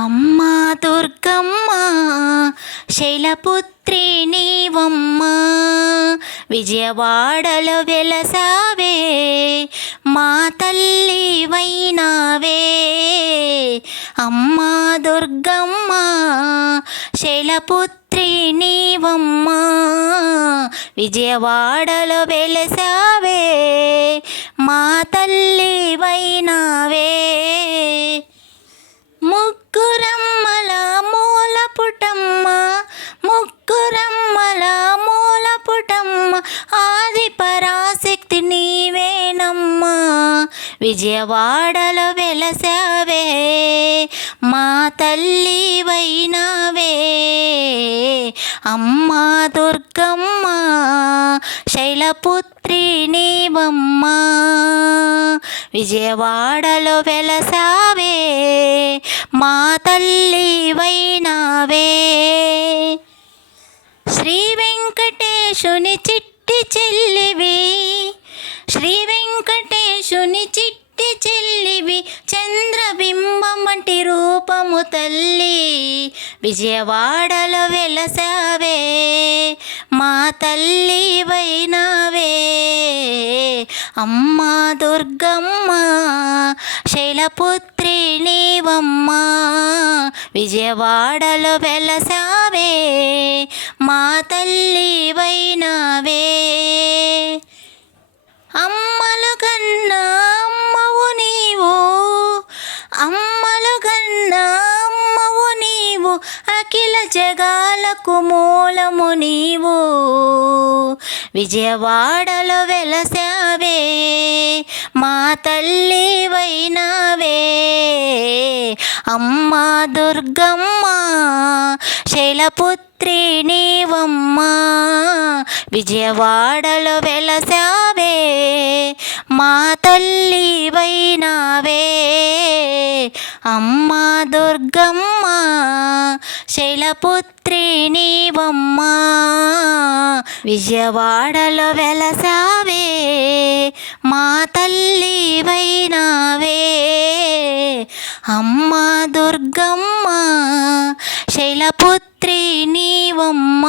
అమ్మా దుర్గమ్మ శైలపుత్రి నీవమ్మ, విజయవాడలో వెలసావే మా తల్లి వైనావే. అమ్మా దుర్గమ్మ శైలపుత్రి నీవమ్మ, విజయవాడలో వెలసావే మా తల్లి వైనావే. ముగ్గురమ్మల మూలపుటమ్మ, ముగ్గురమ్మల మూలపుటమ్మ, ఆది పరాశక్తి నీవేనమ్మా, విజయవాడలో వెలసావే మా తల్లి వైనావే. అమ్మా దుర్గమ్మ శైలపుత్రి నీవమ్మ, విజయవాడలో వెలసావే మా తల్లి వైనావే. శ్రీ వెంకటేశుని చిట్టి చెల్లివి, శ్రీ వెంకటేశుని చిట్టి చెల్లివి, చంద్రబింబమంటి రూపము తల్లి, విజయవాడలో వెలసావే మా తల్లి వైనావే. అమ్మా దుర్గమ్మ శైలపుత్రి నీవమ్మ, విజయవాడలో వెలసావే మా తల్లి వైనావే. అమ్మలు కన్నా అమ్మవు నీవు, అమ్మలు కన్నా అమ్మవు నీవు, అఖిల జగాలకు మూలము నీవు, విజయవాడలో వెలసావే మా తల్లి వైనావే. అమ్మా దుర్గమ్మ శైలపుత్రి నీవమ్మ, విజయవాడలో వెలసావే మా తల్లి వైనావే. అమ్మా దుర్గమ్మ శైలపుత్రి నీవమ్మ, విజయవాడలో వెలసావే మా తల్లి వైనావే. అమ్మా దుర్గమ్మ శైలపుత్రి నీవమ్మ.